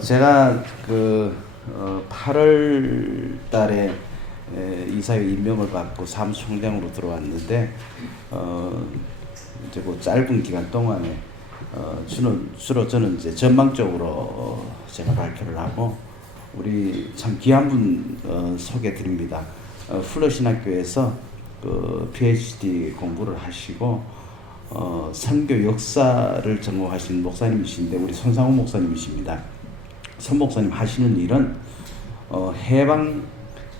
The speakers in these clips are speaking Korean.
제가 8월 달에 이사회 임명을 받고 사무총장으로 들어왔는데 이제 그 짧은 기간 동안에 주로 저는 이제 전망적으로 제가 발표를 하고 우리 참 귀한 분 소개드립니다. 플러신학교에서 PhD 공부를 하시고 선교 역사를 전공하신 목사님이신데 우리 손상호 목사님이십니다. 손 목사님 하시는 일은 해방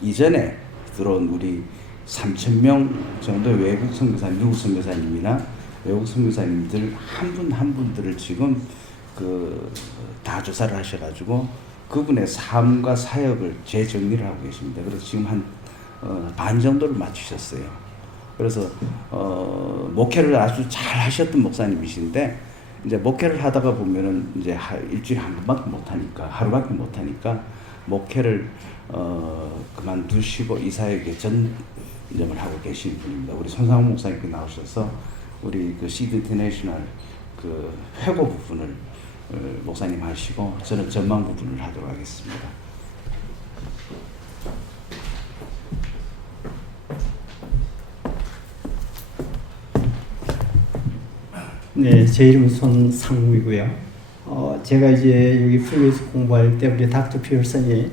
이전에 들어온 우리 3,000명 정도의 외국 선교사님, 미국 선교사님이나 외국 선교사님들 한 분 한 분들을 지금 다 조사를 하셔가지고 그분의 삶과 사역을 재정리를 하고 계십니다. 그래서 지금 한 반 정도를 맞추셨어요. 그래서 목회를 아주 잘 하셨던 목사님이신데 이제 목회를 하다가 보면은 이제 일주일에 한 번밖에 못 하니까 하루밖에 못 하니까 목회를 그만두시고 이 사역에 전념을 하고 계신 분입니다. 우리 손상호 목사님께 나오셔서 우리 시드 인터내셔널 회고 부분을 목사님 하시고 저는 전망 부분을 하도록 하겠습니다. 네, 제 이름은 손상무이고요. 제가 이제 여기 풀에서 공부할 때 우리 닥터 피어슨이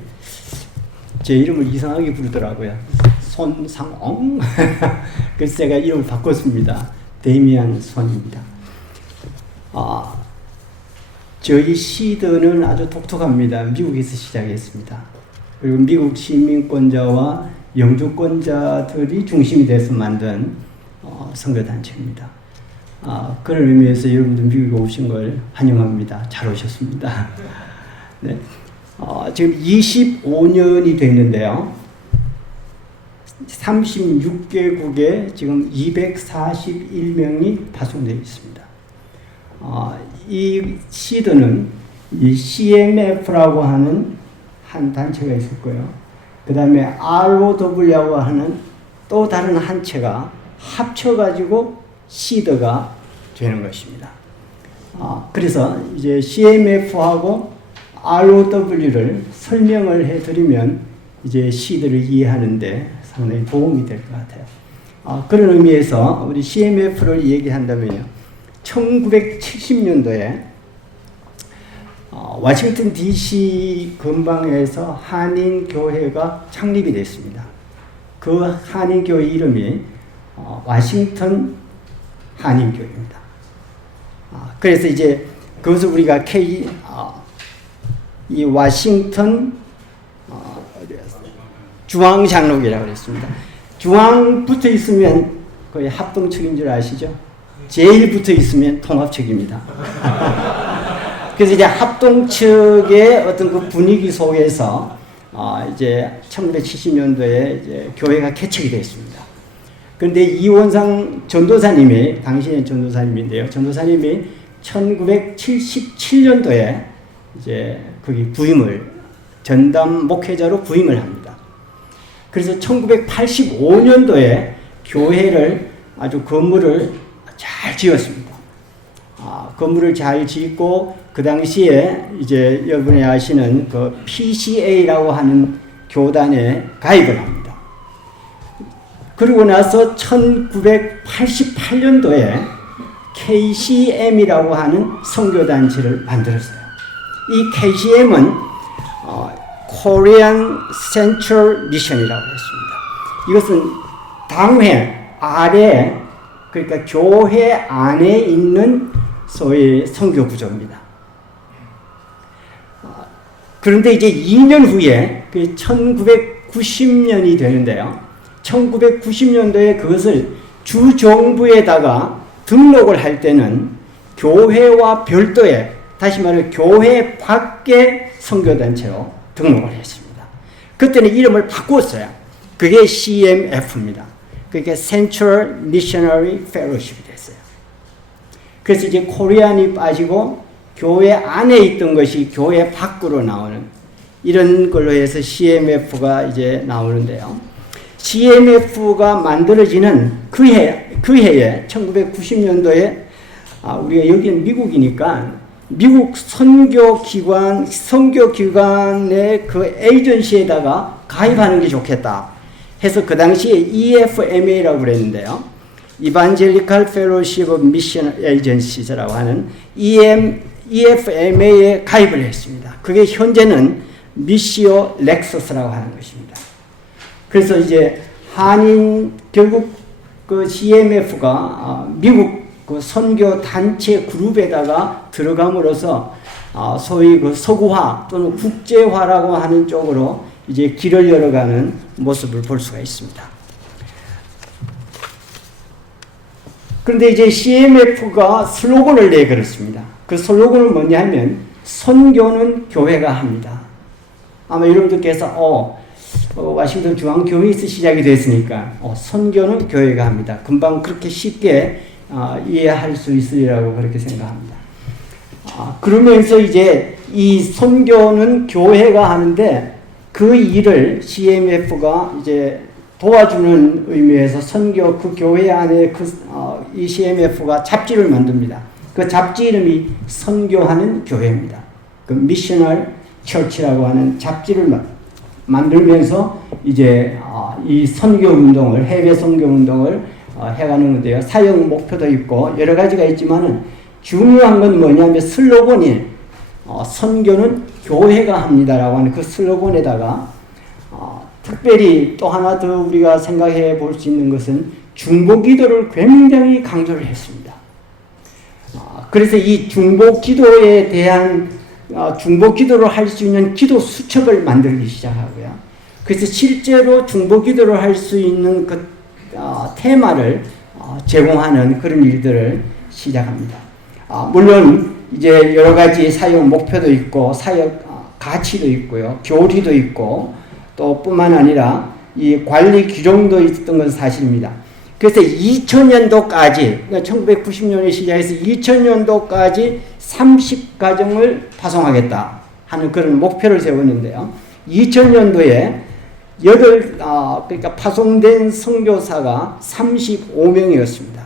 제 이름을 이상하게 부르더라고요. 손상엉. 그래서 제가 이름을 바꿨습니다. 데미안 손입니다. 저희 시드는 아주 독특합니다. 미국에서 시작했습니다. 그리고 미국 시민권자와 영주권자들이 중심이 돼서 만든 선교단체입니다. 그런 의미에서 여러분들 미국에 오신 걸 환영합니다. 잘 오셨습니다. 네. 지금 25년이 됐는데요. 36개국에 지금 241명이 파송되어 있습니다. 이 시드는 이 CMF라고 하는 한 단체가 있었고요. 그 다음에 ROW라고 하는 또 다른 한 체가 합쳐가지고 시드가 되는 것입니다. 그래서 이제 CMF하고 ROW를 설명을 해드리면 이제 시드를 이해하는데 상당히 도움이 될 것 같아요. 그런 의미에서 우리 CMF를 얘기한다면요. 1970년도에 워싱턴 DC 근방에서 한인교회가 창립이 됐습니다. 그 한인교회 이름이 워싱턴 한인교회입니다. 그래서 이제 그것을 우리가 이 워싱턴 중앙장로교라고 그랬습니다. 중앙 붙어 있으면 거의 합동측인 줄 아시죠? 제일 붙어 있으면 통합측입니다. 그래서 이제 합동측의 어떤 그 분위기 속에서 이제 1970년도에 이제 교회가 개척이 됐습니다. 그런데 이원상 전도사님이 당시의 전도사님인데요. 전도사님이 1977년도에 이제 거기 전담 목회자로 부임을 합니다. 그래서 1985년도에 교회를 건물을 잘 지었습니다. 건물을 잘 짓고 그 당시에 이제 여러분이 아시는 그 PCA라고 하는 교단에 가입을 합니다. 그리고 나서 1988년도에 KCM이라고 하는 선교단체를 만들었어요. 이 KCM은 Korean Central Mission이라고 했습니다. 이것은 당회 아래, 그러니까 교회 안에 있는 소위 선교 구조입니다. 그런데 이제 2년 후에 1990년이 되는데요. 1990년도에 그것을 주정부에다가 등록을 할 때는 교회와 별도의, 다시 말해 교회 밖의 선교단체로 등록을 했습니다. 그때는 이름을 바꿨어요. 그게 CMF입니다. 그게 Central Missionary Fellowship이 됐어요. 그래서 이제 코리안이 빠지고 교회 안에 있던 것이 교회 밖으로 나오는 이런 걸로 해서 CMF가 이제 나오는데요. CMF가 만들어지는 그 해에 1990년도에 우리가 여기는 미국이니까 미국 선교기관의 그 에이전시에다가 가입하는 게 좋겠다 해서 그 당시에 EFMA라고 그랬는데요. Evangelical Fellowship of Mission Agencies라고 하는 EFMA에 가입을 했습니다. 그게 현재는 미시오 렉서스라고 하는 것입니다. 그래서 이제 결국 그 CMF가 미국 그 선교 단체 그룹에다가 들어감으로써 소위 그 서구화 또는 국제화라고 하는 쪽으로 이제 길을 열어가는 모습을 볼 수가 있습니다. 그런데 이제 CMF가 슬로건을 내걸었습니다. 그 슬로건은 뭐냐 하면 선교는 교회가 합니다. 아마 여러분들께서 와싱턴 중앙교회에서 시작이 됐으니까 선교는 교회가 합니다. 금방 그렇게 쉽게 이해할 수 있으리라고 그렇게 생각합니다. 그러면서 이제 이 선교는 교회가 하는데 그 일을 CMF가 이제 도와주는 의미에서 선교 그 교회 안에 이 CMF가 잡지를 만듭니다. 그 잡지 이름이 선교하는 교회입니다. 그 미셔널 처치라고 하는 잡지를 만들면서 이제 이 선교 운동을 해외 선교 운동을 해가는 건데요. 사역 목표도 있고 여러 가지가 있지만은 중요한 건 뭐냐면 슬로건이 선교는 교회가 합니다라고 하는 그 슬로건에다가 특별히 또 하나 더 우리가 생각해 볼 수 있는 것은 중보기도를 굉장히 강조를 했습니다. 그래서 이 중보기도에 대한 중보기도를 할 수 있는 기도 수첩을 만들기 시작하고요. 그래서 실제로 중보기도를 할 수 있는 그 테마를 제공하는 그런 일들을 시작합니다. 물론 이제 여러 가지 사역 목표도 있고 사역 가치도 있고요, 교리도 있고 또 뿐만 아니라 이 관리 규정도 있었던 것은 사실입니다. 그래서 2000년도까지 1990년에 시작해서 2000년도까지 30가정을 파송하겠다 하는 그런 목표를 세웠는데요. 2000년도에 그러니까 파송된 선교사가 35명이었습니다.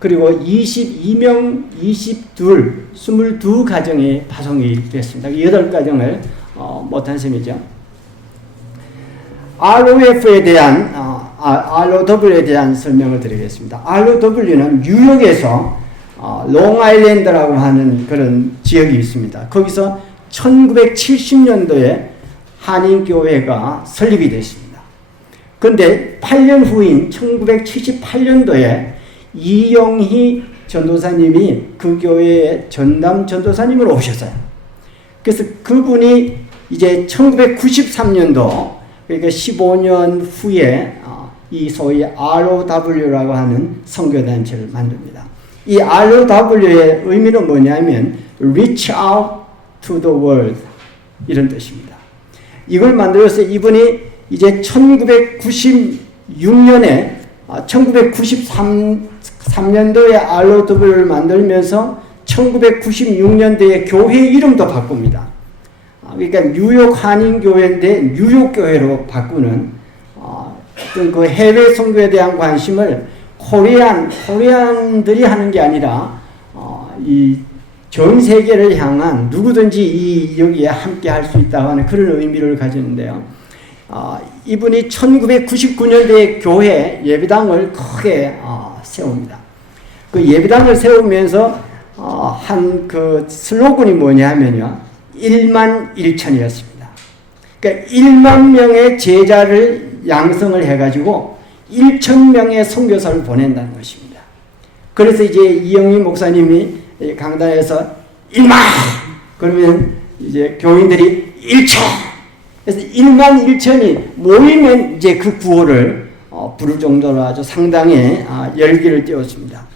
그리고 22가정이 파송이 됐습니다. 8가정을 못한 셈이죠. ROF에 대한 ROW에 대한 설명을 드리겠습니다. ROW는 뉴욕에서 롱아일랜드라고 하는 그런 지역이 있습니다. 거기서 1970년도에 한인교회가 설립이 됐습니다. 그런데 8년 후인 1978년도에 이영희 전도사님이 그 교회에 전담 전도사님으로 오셨어요. 그래서 그분이 이제 1993년도 그러니까 15년 후에 이 소위 ROW라고 하는 선교단체를 만듭니다. 이 ROW의 의미는 뭐냐면 Reach out to the world 이런 뜻입니다. 이걸 만들어서 이분이 이제 1993년도에 ROW를 만들면서 1996년도에 교회 이름도 바꿉니다. 그러니까 뉴욕 한인교회인데 뉴욕교회로 바꾸는 어떤 그 해외 선교에 대한 관심을 코리안들이 하는 게 아니라 이 전 세계를 향한 누구든지 여기에 함께 할 수 있다고 하는 그런 의미를 가지는데요. 이분이 1999년도에 교회 예배당을 크게 세웁니다. 그 예배당을 세우면서 한 그 슬로건이 뭐냐 하면요. 1만 1천이었습니다. 그러니까 1만 명의 제자를 양성을 해가지고 1,000명의 선교사를 보낸다는 것입니다. 그래서 이제 이영희 목사님이 강단에서 1만! 그러면 이제 교인들이 1천! 그래서 1만 1천이 모이면 이제 그 구호를 부를 정도로 아주 상당히 열기를 띄웠습니다.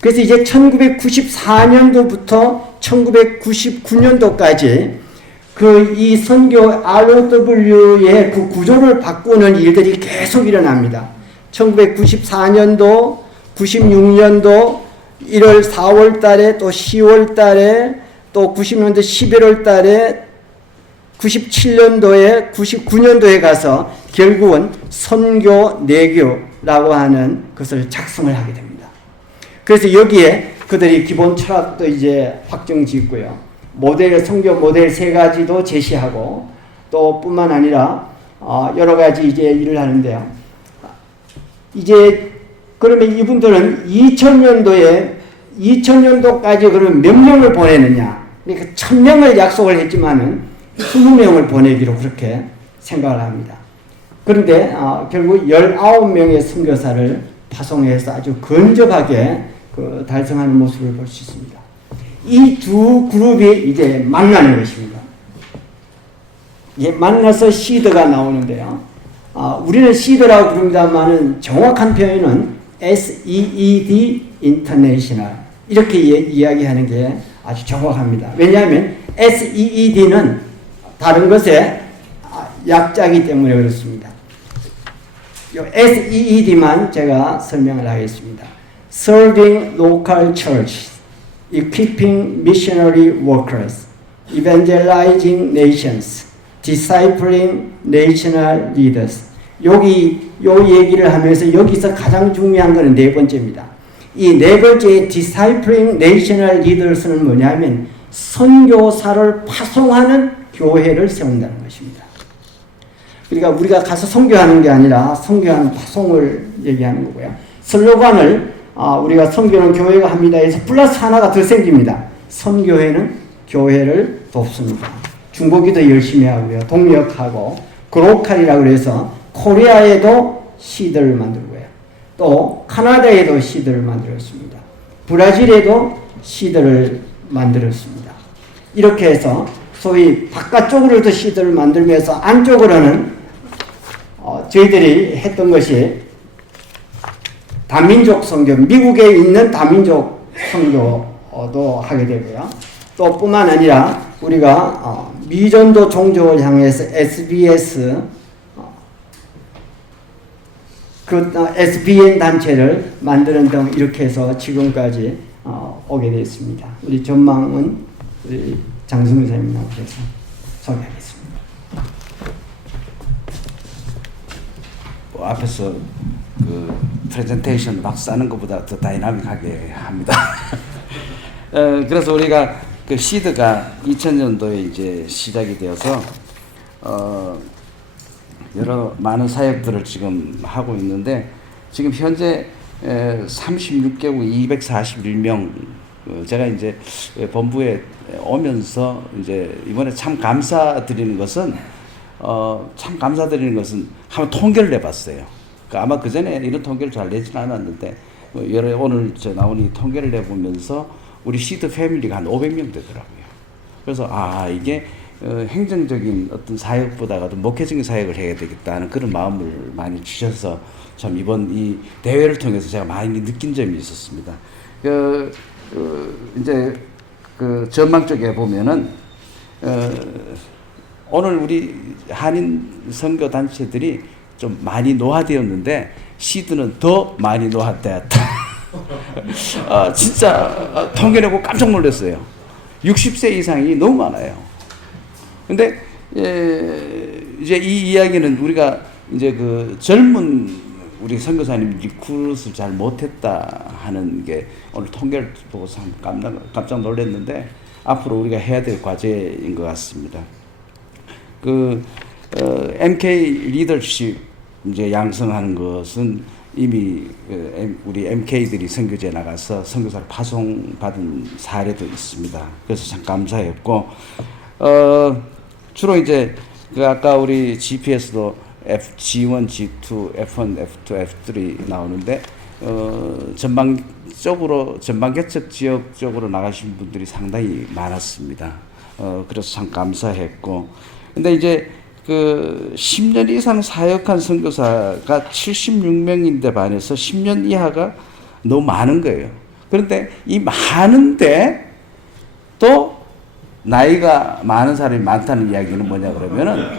그래서 이제 1994년도부터 1999년도까지 이 선교 ROW의 그 구조를 바꾸는 일들이 계속 일어납니다. 1994년도, 96년도 1월, 4월 달에 또 10월 달에 또 90년도 11월 달에 97년도에 99년도에 가서 결국은 선교 내교라고 하는 것을 작성을 하게 됩니다. 그래서 여기에 그들이 기본 철학도 이제 확정 짓고요. 선교 모델 3가지도 제시하고 또 뿐만 아니라 여러 가지 이제 일을 하는데요. 이제 그러면 이분들은 2000년도까지 그러면 몇 명을 보내느냐? 그러니까 1000명을 약속을 했지만은 20명을 보내기로 그렇게 생각을 합니다. 그런데 결국 19명의 선교사를 파송해서 아주 건조하게 달성하는 모습을 볼 수 있습니다. 이 두 그룹이 이제 만나는 것입니다. 만나서 시드가 나오는데요. 우리는 시드라고 부릅니다만은 정확한 표현은 SEED International 이렇게 이야기하는 게 아주 정확합니다. 왜냐하면 SEED는 다른 것의 약자이기 때문에 그렇습니다. SEED만 제가 설명을 하겠습니다. Serving Local Church, Equipping Missionary Workers, Evangelizing Nations, Discipling National Leaders. 요 얘기를 하면서 여기서 가장 중요한 것은 4번째입니다. 이 4번째의 Discipling National Leaders는 뭐냐면 선교사를 파송하는 교회를 세운다는 것입니다. 그러니까 우리가 가서 선교하는 게 아니라 선교하는 파송을 얘기하는 거고요. 슬로건을 우리가 선교는 교회가 합니다 해서 플러스 하나가 더 생깁니다. 선교회는 교회를 돕습니다. 중보기도 열심히 하고요. 동력하고 그로칼이라고 해서 코리아에도 시드를 만들고요. 또 카나다에도 시드를 만들었습니다. 브라질에도 시드를 만들었습니다. 이렇게 해서 소위 바깥쪽으로도 시드를 만들면서 안쪽으로는 저희들이 했던 것이 다민족 선교, 미국에 있는 다민족 선교도 하게 되고요. 또 뿐만 아니라 우리가 미전도 종족을 향해서 SBS SBN 단체를 만드는 등 이렇게 해서 지금까지 오게 되었습니다. 우리 전망은 우리 장승우 선생님 나오셔서 소개하겠습니다. 앞에서 프레젠테이션 막 싸는 것보다 더 다이나믹하게 합니다. 그래서 우리가 시드가 2000년도에 이제 시작이 되어서 여러 많은 사역들을 지금 하고 있는데 지금 현재 36개국 241명 제가 이제 본부에 오면서 이제 이번에 참 감사드리는 것은 한번 통계를 내봤어요. 그러니까 아마 그 전에 이런 통계를 잘 내지는 않았는데 오늘 나온 이 통계를 내보면서 우리 시드 패밀리가 한 500명 되더라고요. 그래서 이게 행정적인 어떤 사역보다도 목회적인 사역을 해야 되겠다는 그런 마음을 많이 주셔서 참 이번 이 대회를 통해서 제가 많이 느낀 점이 있었습니다. 이제 전망 쪽에 보면은 오늘 우리 한인 선교 단체들이 좀 많이 노화되었는데 시드는 더 많이 노화되었다. 진짜 통계 내고 깜짝 놀랐어요. 60세 이상이 너무 많아요. 근데 이제 이 이야기는 우리가 이제 젊은 우리 선교사님 리크루트를 잘 못했다 하는 게 오늘 통계를 보고 참 깜짝 놀랐는데 앞으로 우리가 해야 될 과제인 것 같습니다. MK 리더십 이제 양성하는 것은 이미 우리 MK들이 선교지에 나가서 선교사를 파송받은 사례도 있습니다. 그래서 참 감사했고 주로 이제 아까 우리 GPS도 G1, G2, F1, F2, F3 나오는데 전방 개척 지역 쪽으로 나가신 분들이 상당히 많았습니다. 그래서 참 감사했고 근데 이제 10년 이상 사역한 선교사가 76명인데 반해서 10년 이하가 너무 많은 거예요. 그런데 이 많은데 또 나이가 많은 사람이 많다는 이야기는 뭐냐 그러면은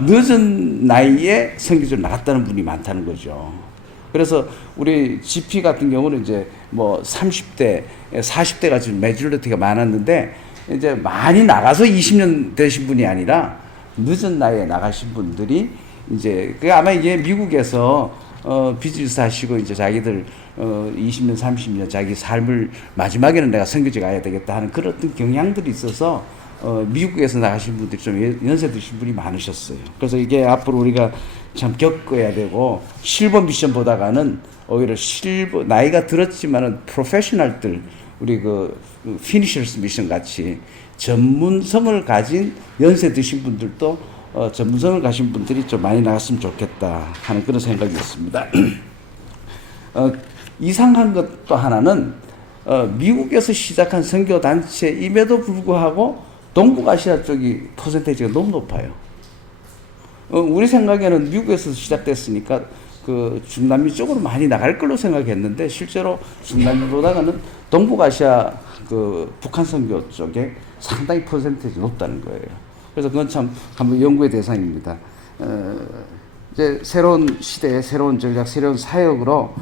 늦은 나이에 선교지로 나갔다는 분이 많다는 거죠. 그래서 우리 GP 같은 경우는 이제 뭐 30대, 40대가 지금 메줄리티가 많았는데 이제 많이 나가서 20년 되신 분이 아니라 늦은 나이에 나가신 분들이 이제 아마 이게 미국에서 비즈니스 하시고 이제 자기들 20년, 30년 자기 삶을 마지막에는 내가 선교지 가야 되겠다 하는 그런 어떤 경향들이 있어서 미국에서 나가신 분들이 좀 연세 드신 분이 많으셨어요. 그래서 이게 앞으로 우리가 참 겪어야 되고 실버 미션 보다가는 오히려 실버 나이가 들었지만은 프로페셔널들 우리 그 피니셔스 미션 같이 전문성을 가진 연세 드신 분들도 전문성을 가진 분들이 좀 많이 나갔으면 좋겠다 하는 그런 생각이 있습니다. 이상한 것도 하나는 미국에서 시작한 선교 단체임에도 불구하고 동북아시아 쪽이 퍼센테이지가 너무 높아요. 우리 생각에는 미국에서 시작됐으니까 그 중남미 쪽으로 많이 나갈 걸로 생각했는데 실제로 중남미보다는 동북아시아 그 북한 선교 쪽에 상당히 퍼센테이지 높다는 거예요. 그래서 그건 참 한번 연구의 대상입니다. 이제 새로운 시대에 새로운 전략, 새로운 사역으로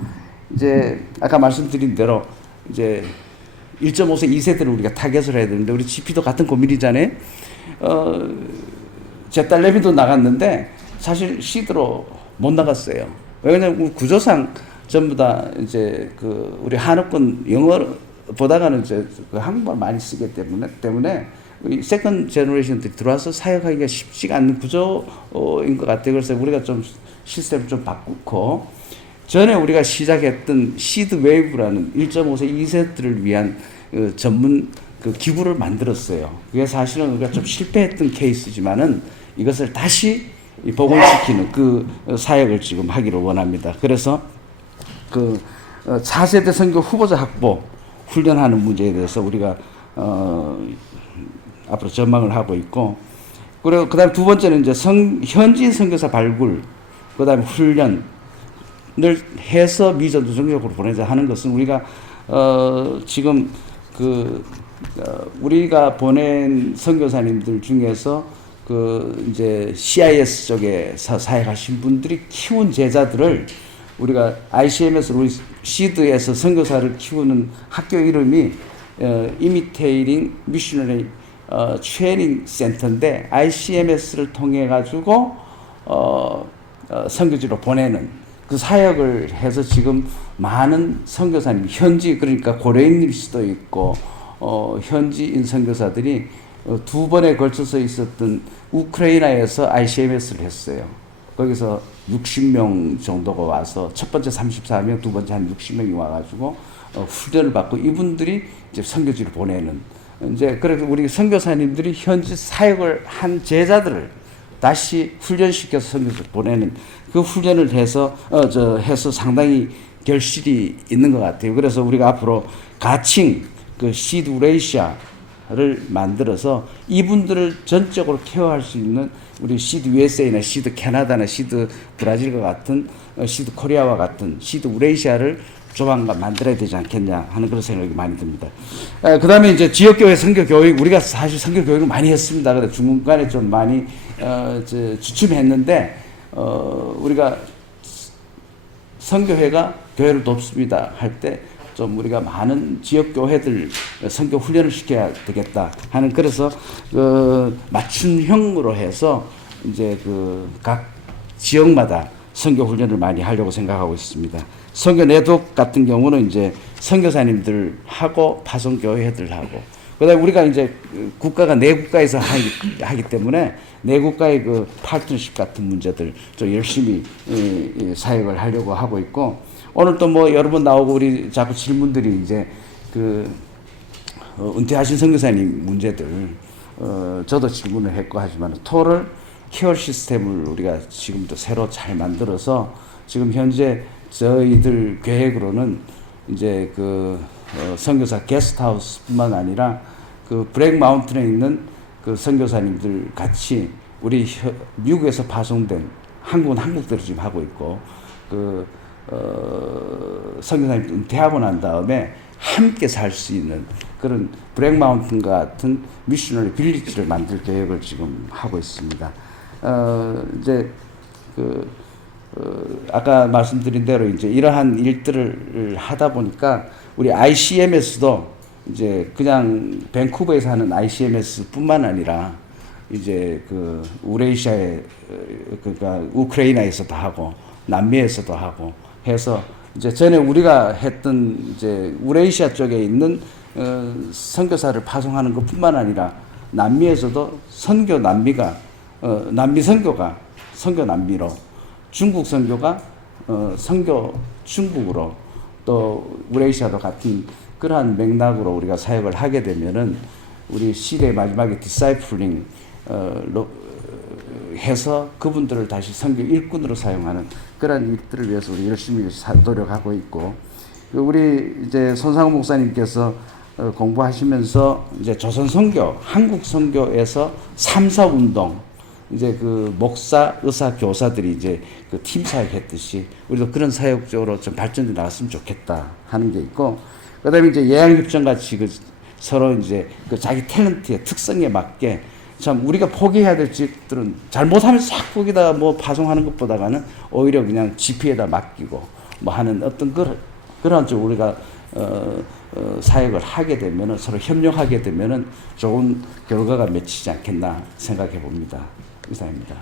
이제 아까 말씀드린 대로 이제 1.5세, 2세대를 우리가 타겟을 해야 되는데 우리 GP도 같은 고민이잖아요. 제 딸 레미도 나갔는데 사실 시드로 못 나갔어요. 왜냐면 구조상 전부 다 이제 그 우리 한국권 영어보다가는 이제 그 한국말 많이 쓰기 때문에 우리 세컨 제너레이션들이 들어와서 사역하기가 쉽지가 않는 구조인 것 같아요. 그래서 우리가 좀 시스템을 좀 바꾸고 전에 우리가 시작했던 시드 웨이브라는 1.5세, 2세들을 위한 전문 그 기구를 만들었어요. 그게 사실은 우리가 좀 실패했던 케이스지만은 이것을 다시 복원시키는 그 사역을 지금 하기를 원합니다. 그래서 그 4세대 선교 후보자 확보, 훈련하는 문제에 대해서 우리가 앞으로 전망을 하고 있고, 그리고 그다음 두 번째는 이제 현지인 선교사 발굴, 그다음에 훈련을 해서 미전도 전국적으로 보내자 하는 것은 우리가 지금 우리가 보낸 선교사님들 중에서 그 이제 CIS 쪽에서 사역하신 분들이 키운 제자들을 우리가 ICMS 우리 시드에서 선교사를 키우는 학교 이름이 Imitating Missionary Training Center인데 ICMS를 통해 가지고 선교지로 보내는 그 사역을 해서 지금 많은 선교사님 현지 그러니까 고려인일 수도 있고 현지인 선교사들이 두 번에 걸쳐서 있었던 우크라이나에서 ICMS를 했어요. 거기서 60명 정도가 와서 첫 번째 34명, 두 번째 한 60명이 와가지고 훈련을 받고 이분들이 이제 선교지를 보내는 이제 그래서 우리 선교사님들이 현지 사역을 한 제자들을 다시 훈련시켜서 선교지를 보내는 그 훈련을 해서 해서 상당히 결실이 있는 것 같아요. 그래서 우리가 앞으로 가칭 그 시드 우레이시아를 만들어서 이분들을 전적으로 케어할 수 있는 우리 시드 USA나 시드 캐나다나 시드 브라질과 같은 시드 코리아와 같은 시드 우레이시아를 조만간 만들어야 되지 않겠냐 하는 그런 생각이 많이 듭니다. 그 다음에 이제 지역교회 선교교육, 우리가 사실 선교교육을 많이 했습니다. 근데 중간에 좀 많이 주춤했는데, 우리가 선교회가 교회를 돕습니다 할 때 좀 우리가 많은 지역교회들 선교 훈련을 시켜야 되겠다 하는 그래서 맞춤형으로 해서 이제 각 지역마다 선교 훈련을 많이 하려고 생각하고 있습니다. 선교 네트워크 같은 경우는 이제 선교사님들 하고 파송교회들 하고 그다음에 우리가 이제 국가가 내 국가에서 하기 때문에 내 국가의 그 파트너십 같은 문제들 좀 열심히 사역을 하려고 하고 있고 오늘 또 뭐 여러 번 나오고 우리 자꾸 질문들이 이제 은퇴하신 선교사님 문제들 저도 질문을 했고 하지만 토럴 케어 시스템을 우리가 지금도 새로 잘 만들어서 지금 현재 저희들 계획으로는 이제 선교사 게스트하우스뿐만 아니라 브렉 마운틴에 있는 선교사님들 같이 우리 미국에서 파송된 한국은 한국대로 지금 하고 있고 선교사님 은퇴하고 난 다음에 함께 살 수 있는 그런 브렉 마운틴 같은 미셔너리 빌리지를 만들 계획을 지금 하고 있습니다. 이제 아까 말씀드린 대로 이제 이러한 일들을 하다 보니까 우리 ICMS도 이제 그냥 밴쿠버에서 하는 ICMS뿐만 아니라 이제 우레이시아에 그러니까 우크라이나에서도 하고 남미에서도 하고 해서 이제 전에 우리가 했던 이제 우레이시아 쪽에 있는 선교사를 파송하는 것뿐만 아니라 남미에서도 선교 남미가 남미 선교가 선교 남미로 중국 선교가 선교 중국으로 또 우레이시아도 같은 그러한 맥락으로 우리가 사역을 하게 되면은 우리 시대의 마지막에 디사이플링 해서 그분들을 다시 선교 일꾼으로 사용하는 그런 일들을 위해서 우리 열심히 노력하고 있고, 우리 이제 손상호 목사님께서 공부하시면서 이제 조선 선교, 한국 선교에서 3사 운동, 이제 그 목사, 의사, 교사들이 이제 그 팀 사역했듯이 우리도 그런 사역 쪽으로 좀 발전해 나갔으면 좋겠다 하는 게 있고, 그다음에 이제 예양육정 같이 그 서로 이제 그 자기 탤런트의 특성에 맞게 참 우리가 포기해야 될 직들은 잘못하면 싹 거기다 뭐 파송하는 것보다는 오히려 그냥 GP에다 맡기고 뭐 하는 어떤 그런 쪽 우리가 사역을 하게 되면은 서로 협력하게 되면은 좋은 결과가 맺히지 않겠나 생각해 봅니다. 이상입니다.